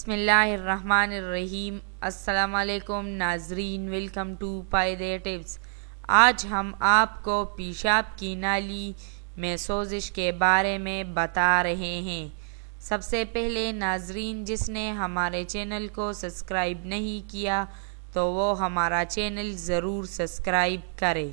بسم اللہ الرحمن الرحیم۔ السلام علیکم ناظرین، ویلکم ٹو پائیدے ٹپس۔ آج ہم آپ کو پیشاب کی نالی میں سوزش کے بارے میں بتا رہے ہیں۔ سب سے پہلے ناظرین، جس نے ہمارے چینل کو سبسکرائب نہیں کیا تو وہ ہمارا چینل ضرور سبسکرائب کرے۔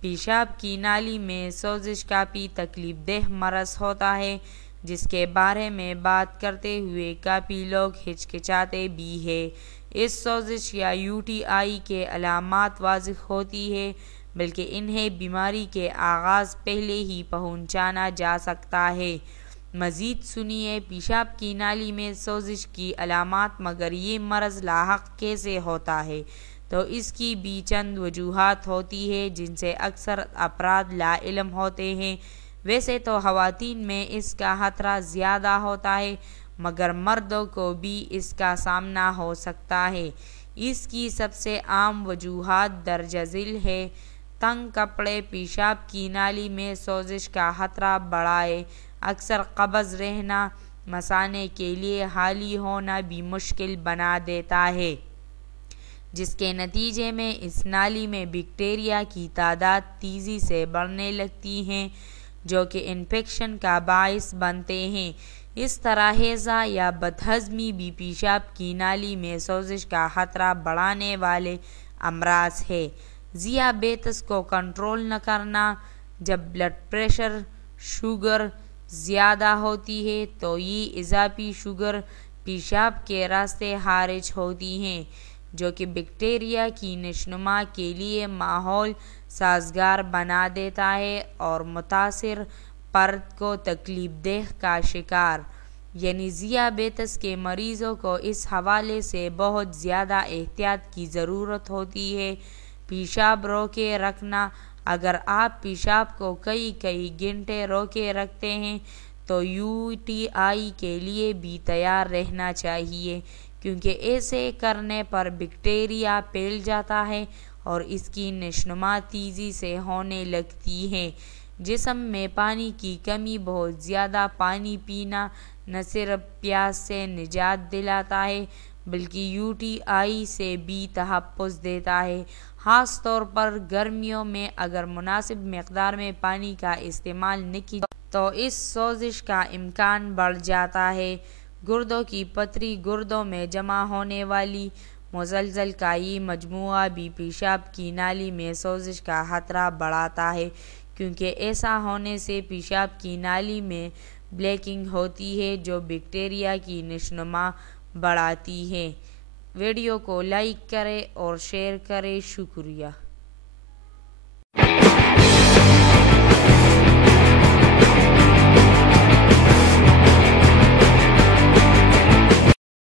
پیشاب کی نالی میں سوزش کافی تکلیف دہ مرض ہوتا ہے، جس کے بارے میں بات کرتے ہوئے کافی لوگ ہچکچاتے بھی ہیں۔ اس سوزش یا UTI کے علامات واضح ہوتی ہے، بلکہ انہیں بیماری کے آغاز پہلے ہی پہنچانا جا سکتا ہے۔ مزید سنیے پیشاب کی نالی میں سوزش کی علامات۔ مگر یہ مرض لاحق کیسے ہوتا ہے؟ تو اس کی بھی چند وجوہات ہوتی ہے جن سے اکثر افراد لا علم ہوتے ہیں۔ ویسے تو خواتین میں اس کا خطرہ زیادہ ہوتا ہے، مگر مردوں کو بھی اس کا سامنا ہو سکتا ہے۔ اس کی سب سے عام وجوہات درج ذیل ہے۔ تنگ کپڑے پیشاب کی نالی میں سوزش کا خطرہ بڑھائے۔ اکثر قبض رہنا مثانے کے لیے حالی ہونا بھی مشکل بنا دیتا ہے، جس کے نتیجے میں اس نالی میں بیکٹیریا کی تعداد تیزی سے بڑھنے لگتی ہے، جو کہ انفیکشن کا باعث بنتے ہیں۔ اس طرح ہیضہ یا بدہضمی بھی پیشاب کی نالی میں سوزش کا خطرہ بڑھانے والے امراض ہیں۔ ذیابیطس کو کنٹرول نہ کرنا۔ جب بلڈ پریشر شوگر زیادہ ہوتی ہے تو یہ اضافی شوگر پیشاب کے راستے خارج ہوتی ہے، جو کہ بیکٹیریا کی نشوونما کے لیے ماحول سازگار بنا دیتا ہے اور متاثر فرد کو تکلیف دہ کا شکار، یعنی ذیابیطس کے مریضوں کو اس حوالے سے بہت زیادہ احتیاط کی ضرورت ہوتی ہے۔ پیشاب روکے رکھنا۔ اگر آپ پیشاب کو کئی گھنٹے روکے رکھتے ہیں تو UTI کے لیے بھی تیار رہنا چاہیے، کیونکہ ایسے کرنے پر بیکٹیریا پھیل جاتا ہے اور اس کی نشوونما تیزی سے ہونے لگتی ہے۔ جسم میں پانی کی کمی۔ بہت زیادہ پانی پینا نہ صرف پیاس سے نجات دلاتا ہے بلکہ UTI سے بھی تحفظ دیتا ہے۔ خاص طور پر گرمیوں میں اگر مناسب مقدار میں پانی کا استعمال نہ کیا تو اس سوزش کا امکان بڑھ جاتا ہے۔ گردوں کی پتھری۔ گردوں میں جمع ہونے والی مزلزل کا یہ مجموعہ بھی پیشاب کی نالی میں سوزش کا خطرہ بڑھاتا ہے، کیونکہ ایسا ہونے سے پیشاب کی نالی میں بلیکنگ ہوتی ہے جو بیکٹیریا کی نشوونما بڑھاتی ہے۔ ویڈیو کو لائک کریں اور شیئر کریں۔ شکریہ۔